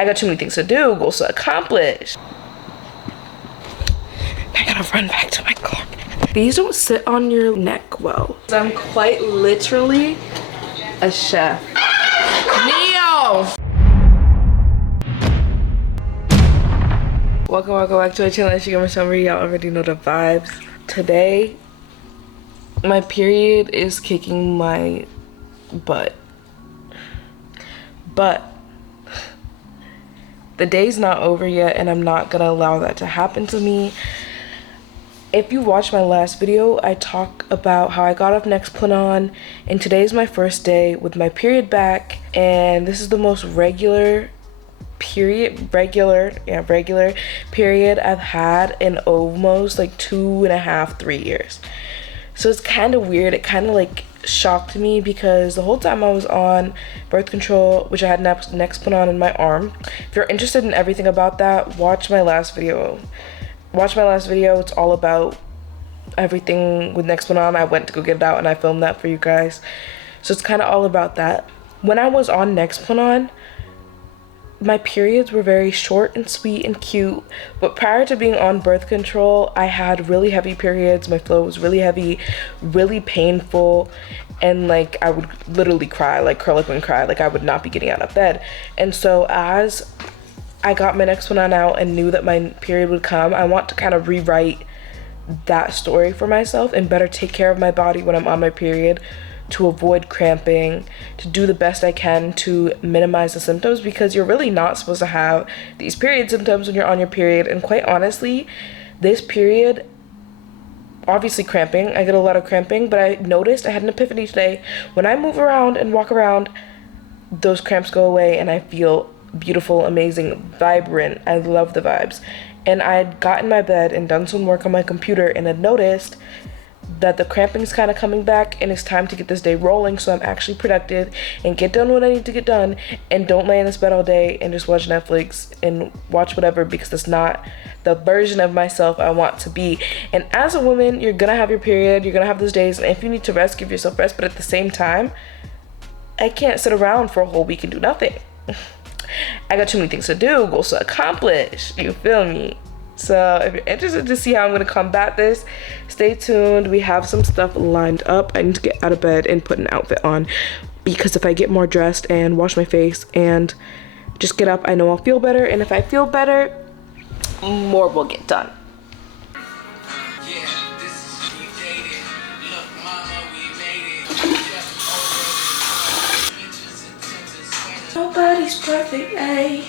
I got too many things to do, goals to accomplish. I gotta run back to my car. These don't sit on your neck well. I'm quite literally a chef. Neo! Welcome back to my channel. It's your Michellemarie. Y'all already know the vibes. Today, my period is kicking my butt. But the day's not over yet, and I'm not gonna allow that to happen to me. If you watched my last video, I talk about how I got off Nexplanon, and today's my first day with my period back, and this is the most regular period I've had in almost like 2.5, 3 years. So it's kind of weird. It kind of like shocked me because the whole time I was on birth control, which I had Nexplanon in my arm. If you're interested in everything about that, watch my last video. It's all about everything with Nexplanon. I went to go get it out and I filmed that for you guys. So it's kind of all about that. When I was on Nexplanon, my periods were very short and sweet and cute, but prior to being on birth control, I had really heavy periods. My flow was really heavy, really painful, and like I would literally cry, like curl up and cry, like I would not be getting out of bed. And so as I got my Nexplanon out and knew that my period would come, I want to kind of rewrite that story for myself and better take care of my body when I'm on my period, to avoid cramping, to do the best I can to minimize the symptoms, because you're really not supposed to have these period symptoms when you're on your period. And quite honestly, this period, obviously cramping, I get a lot of cramping, but I noticed, I had an epiphany today, when I move around and walk around, those cramps go away and I feel beautiful, amazing, vibrant. I love the vibes. And I had got in my bed and done some work on my computer and had noticed that the cramping is kind of coming back and it's time to get this day rolling, so I'm actually productive and get done what I need to get done and don't lay in this bed all day and just watch Netflix and watch whatever, because that's not the version of myself I want to be. And as a woman, you're gonna have your period, you're gonna have those days, and if you need to rest, give yourself rest, but at the same time, I can't sit around for a whole week and do nothing. I got too many things to do, goals to accomplish, you feel me? So if you're interested to see how I'm going to combat this, stay tuned. We have some stuff lined up. I need to get out of bed and put an outfit on, because if I get more dressed and wash my face and just get up, I know I'll feel better. And if I feel better, more will get done. Nobody's perfect, ayy,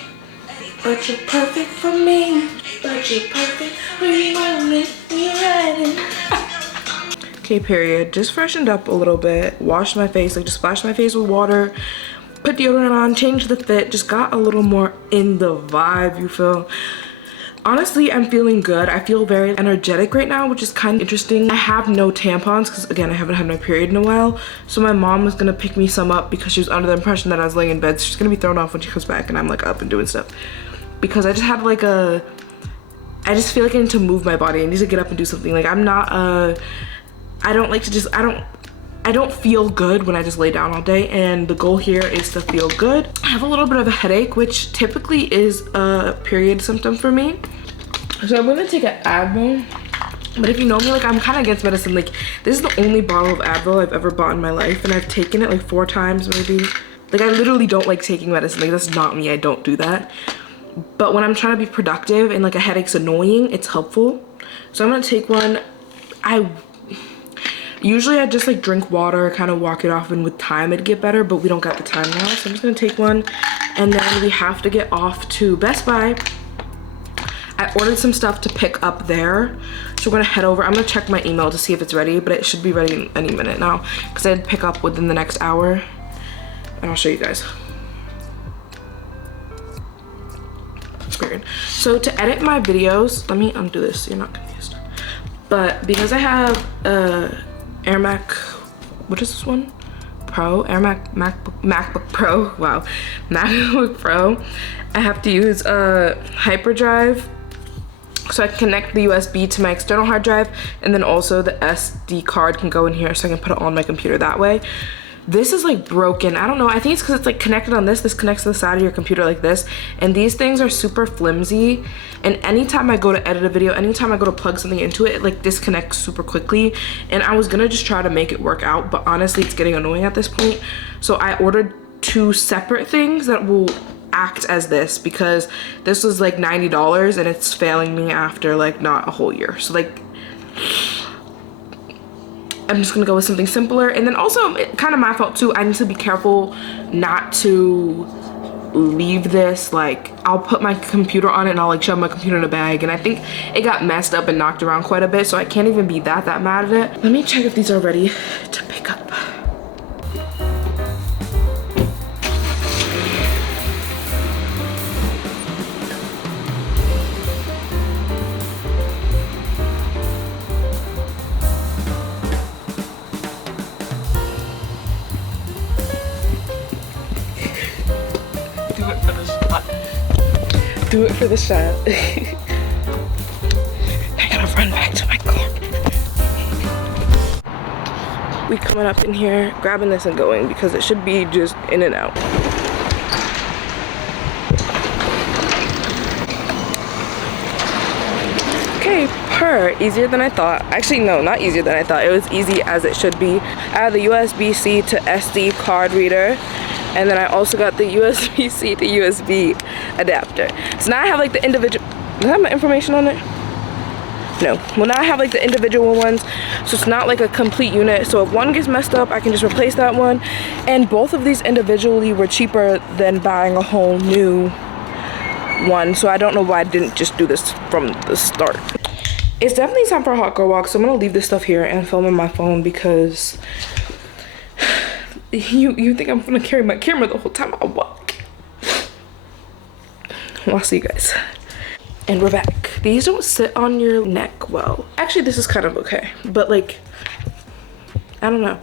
but you're perfect for me. But you're perfect every moment you're riding. Okay, period. Just freshened up a little bit. Washed my face, like just splashed my face with water. Put deodorant on, changed the fit. Just got a little more in the vibe, you feel? Honestly, I'm feeling good. I feel very energetic right now, which is kind of interesting. I have no tampons because, again, I haven't had my period in a while. So my mom was gonna pick me some up because she was under the impression that I was laying in bed. So she's gonna be thrown off when she comes back and I'm like up and doing stuff. Because I just had like I just feel like I need to move my body. I need to get up and do something. Like I'm not, I don't like to just, I don't feel good when I just lay down all day, and the goal here is to feel good. I have a little bit of a headache, which typically is a period symptom for me. So I'm gonna take an Advil, but if you know me, like I'm kind of against medicine. Like this is the only bottle of Advil I've ever bought in my life, and I've taken it like 4 times maybe. Like I literally don't like taking medicine. Like that's not me, I don't do that. But when I'm trying to be productive and like a headache's annoying, it's helpful. So I'm gonna take one. Usually I just like drink water, kind of walk it off, and with time it'd get better, but we don't got the time now. So I'm just gonna take one, and then we have to get off to Best Buy. I ordered some stuff to pick up there. So we're gonna head over. I'm gonna check my email to see if it's ready, but it should be ready any minute now, because I'd pick up within the next hour, and I'll show you guys. Weird. So to edit my videos, let me undo this so you're not confused. But because I have Air Mac, what is this one? Pro, Air Mac, MacBook Pro, wow, MacBook Pro, I have to use hyperdrive, so I can connect the USB to my external hard drive, and then also the SD card can go in here so I can put it on my computer that way. This is like broken. I don't know. I think it's because it's like connected on this. This connects to the side of your computer like this. And these things are super flimsy. And anytime I go to edit a video, anytime I go to plug something into it, it like disconnects super quickly. And I was gonna just try to make it work out, but honestly, it's getting annoying at this point. So I ordered 2 separate things that will act as this, because this was like $90 and it's failing me after like not a whole year. So like, I'm just gonna go with something simpler. And then also, kind of my fault too, I need to be careful not to leave this, like I'll put my computer on it and I'll like shove my computer in a bag, and I think it got messed up and knocked around quite a bit, so I can't even be that mad at it. Let me check if these are ready to pick up. Do it for the shot. I gotta run back to my car. We coming up in here, grabbing this and going, because it should be just in and out. Okay, easier than I thought. Actually, no, not easier than I thought. It was easy as it should be. I have the USB-C to SD card reader. And then I also got the USB-C to USB adapter. So now I have like the individual, does that have my information on it? No. Well, now I have like the individual ones, so it's not like a complete unit. So if one gets messed up, I can just replace that one. And both of these individually were cheaper than buying a whole new one. So I don't know why I didn't just do this from the start. It's definitely time for a hot girl walk, so I'm gonna leave this stuff here and film on my phone, because you think I'm gonna carry my camera the whole time I walk. Well, I'll see you guys. And we're back. These don't sit on your neck well. Actually, this is kind of okay, but like, I don't know.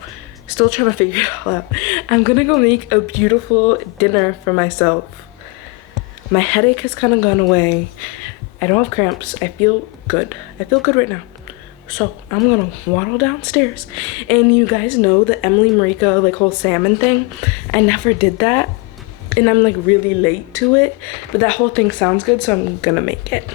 Still trying to figure it all out. I'm gonna go make a beautiful dinner for myself. My headache has kind of gone away. I don't have cramps. I feel good. I feel good right now. So I'm gonna waddle downstairs. And you guys know the Emily Marika like whole salmon thing. I never did that, and I'm like really late to it, but that whole thing sounds good, so I'm gonna make it.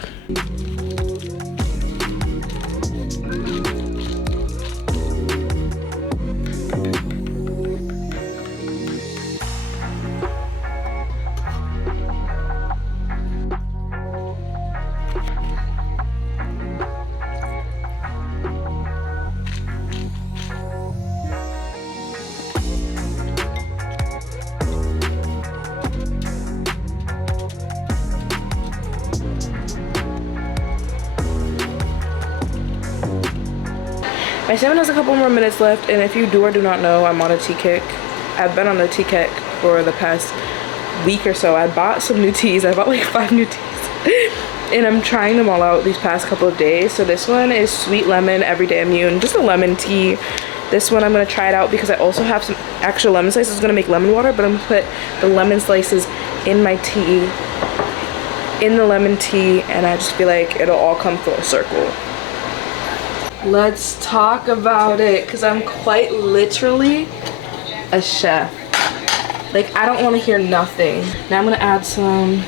My salmon has a couple more minutes left, and if you do or do not know, I'm on a tea kick. I've been on a tea kick for the past week or so. I bought some new teas. I bought like 5 new teas. And I'm trying them all out these past couple of days. So this one is sweet lemon, everyday immune, just a lemon tea. This one I'm gonna try it out because I also have some extra lemon slices. I'm gonna make lemon water, but I'm gonna put the lemon slices in my tea, in the lemon tea, and I just feel like it'll all come full circle. Let's talk about it, because I'm quite literally a chef. Like, I don't want to hear nothing. Now I'm gonna add some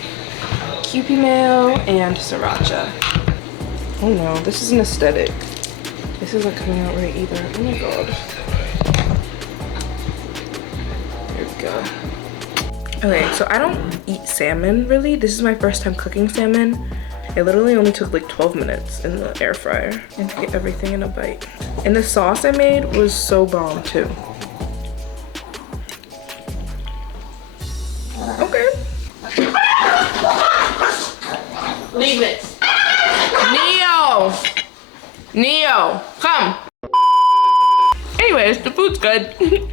Kewpie mayo and sriracha. Oh no, this isn't aesthetic. This isn't coming out right either. Oh my god. Here we go. Okay, so I don't eat salmon really. This is my first time cooking salmon. It literally only took like 12 minutes in the air fryer and to get everything in a bite. And the sauce I made was so bomb too. Okay. Leave it. Neo, come. Anyways, the food's good. I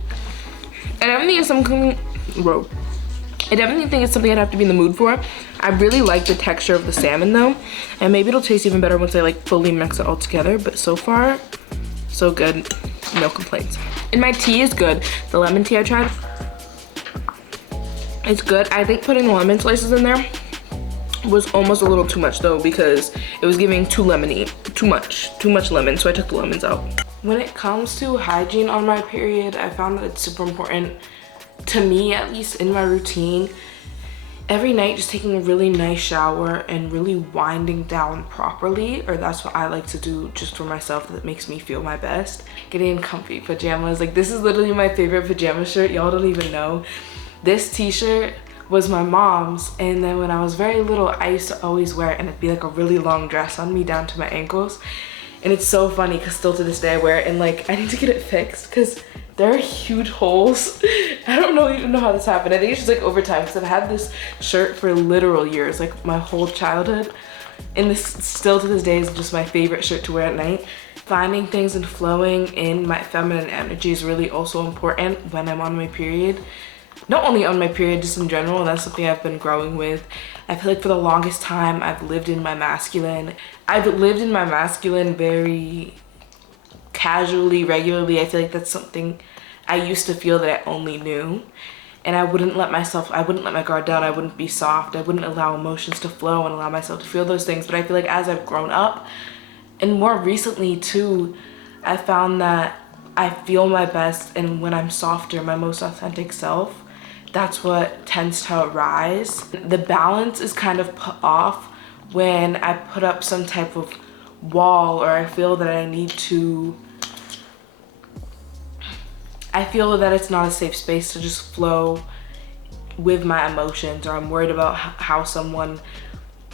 definitely think it's something I'd have to be in the mood for. I really like the texture of the salmon though, and maybe it'll taste even better once I like fully mix it all together, but so far, so good, no complaints. And my tea is good. The lemon tea I tried, it's good. I think putting the lemon slices in there was almost a little too much though, because it was giving too lemony, too much lemon, so I took the lemons out. When it comes to hygiene on my period, I found that it's super important, to me at least, in my routine. Every night, just taking a really nice shower and really winding down properly, or that's what I like to do just for myself, that makes me feel my best. Getting in comfy pajamas. Like, this is literally my favorite pajama shirt. Y'all don't even know. This t-shirt was my mom's, and then when I was very little, I used to always wear it, and it'd be like a really long dress on me down to my ankles. And it's so funny because still to this day I wear it, and like I need to get it fixed because there are huge holes. I don't even know how this happened. I think it's just like over time, because I've had this shirt for literal years, like my whole childhood. And this still to this day is just my favorite shirt to wear at night. Finding things and flowing in my feminine energy is really also important when I'm on my period. Not only on my period, just in general, and that's something I've been growing with. I feel like for the longest time, I've lived in my masculine. I've lived in my masculine very casually, regularly. I feel like that's something I used to feel that I only knew. And I wouldn't let my guard down. I wouldn't be soft. I wouldn't allow emotions to flow and allow myself to feel those things. But I feel like as I've grown up, and more recently too, I found that I feel my best, and when I'm softer, my most authentic self, that's what tends to arise. The balance is kind of put off when I put up some type of wall, or I feel that I feel that it's not a safe space to just flow with my emotions, or I'm worried about how someone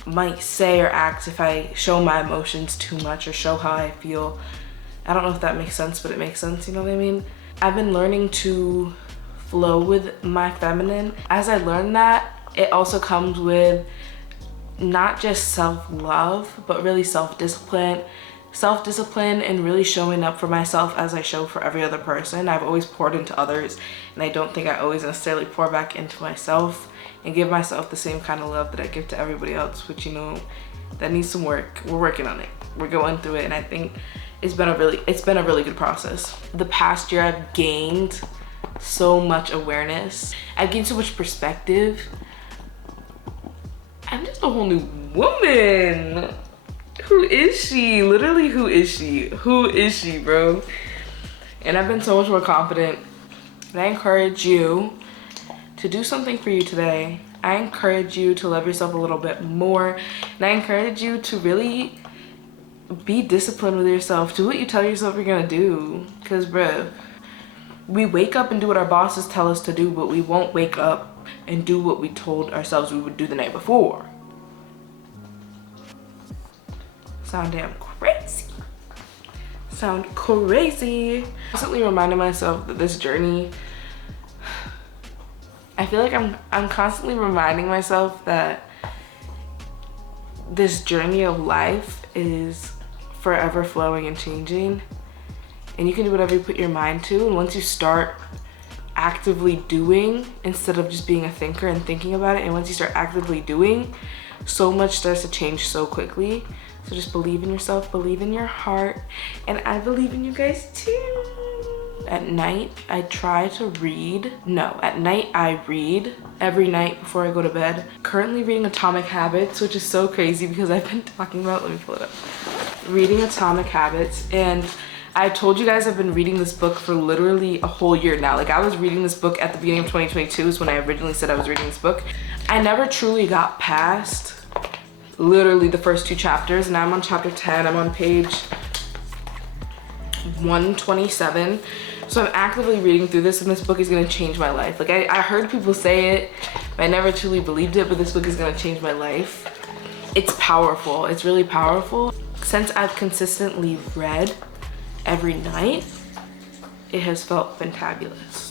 might say or act if I show my emotions too much or show how I feel. I don't know if that makes sense, but it makes sense, you know what I mean? I've been learning to flow with my feminine. As I learn that, it also comes with not just self-love, but really self-discipline and really showing up for myself as I show for every other person. I've always poured into others, and I don't think I always necessarily pour back into myself and give myself the same kind of love that I give to everybody else, which, you know, that needs some work. We're working on it. We're going through it, and I think it's been a really good process. The past year, I've gained so much awareness. I've gained so much perspective. I'm just a whole new woman. Who is she? Literally, who is she? Who is she, bro? And I've been so much more confident. And I encourage you to do something for you today. I encourage you to love yourself a little bit more. And I encourage you to really be disciplined with yourself. Do what you tell yourself you're gonna do. Because, bro, we wake up and do what our bosses tell us to do, but we won't wake up and do what we told ourselves we would do the night before. Sound damn crazy. Sound crazy. Constantly reminding myself that this journey, I feel like I'm constantly reminding myself that this journey of life is forever flowing and changing, and you can do whatever you put your mind to. And once you start actively doing instead of just being a thinker and thinking about it, and once you start actively doing, so much starts to change so quickly. So just believe in yourself, believe in your heart, and I believe in you guys too. At night, I try to read. No, at night I read every night before I go to bed. Currently reading Atomic Habits, which is so crazy because I've been talking about, let me pull it up. Reading Atomic Habits, and I told you guys I've been reading this book for literally a whole year now. Like, I was reading this book at the beginning of 2022 is when I originally said I was reading this book. I never truly got past literally the first 2 chapters, and I'm on chapter 10. I'm on page 127. So I'm actively reading through this, and this book is gonna change my life. Like, I heard people say it, but I never truly believed it, but this book is gonna change my life. It's powerful, it's really powerful. Since I've consistently read every night, it has felt fantabulous.